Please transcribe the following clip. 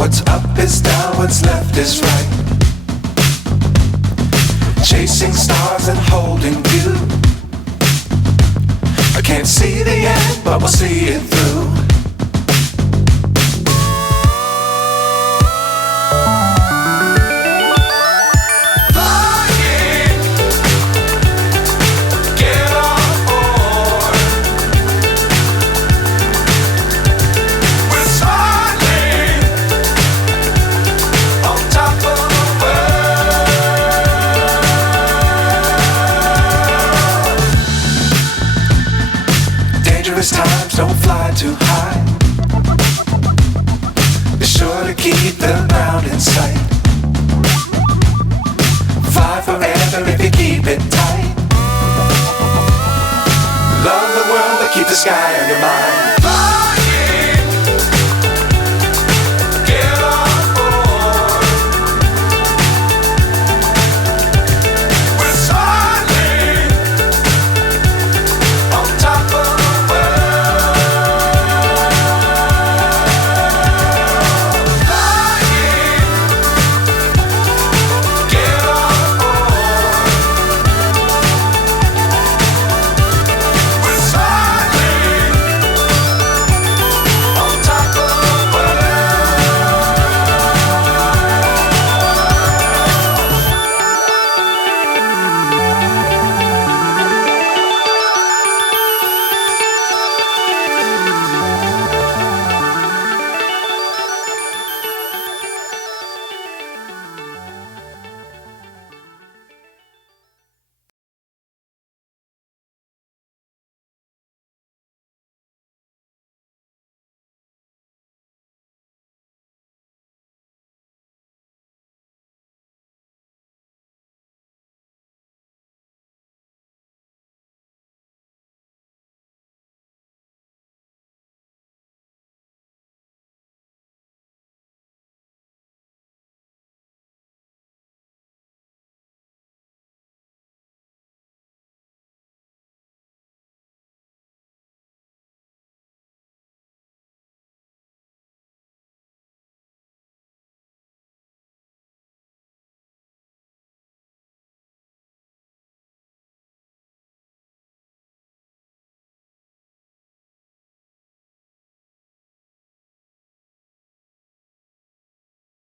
What's up is down, what's left is right. Chasing stars and holding you. I can't see the end, but we'll see it through. Times don't fly too high. Be sure to keep the ground in sight. Fly forever if you keep it tight. Love the world but keep the sky on your mind.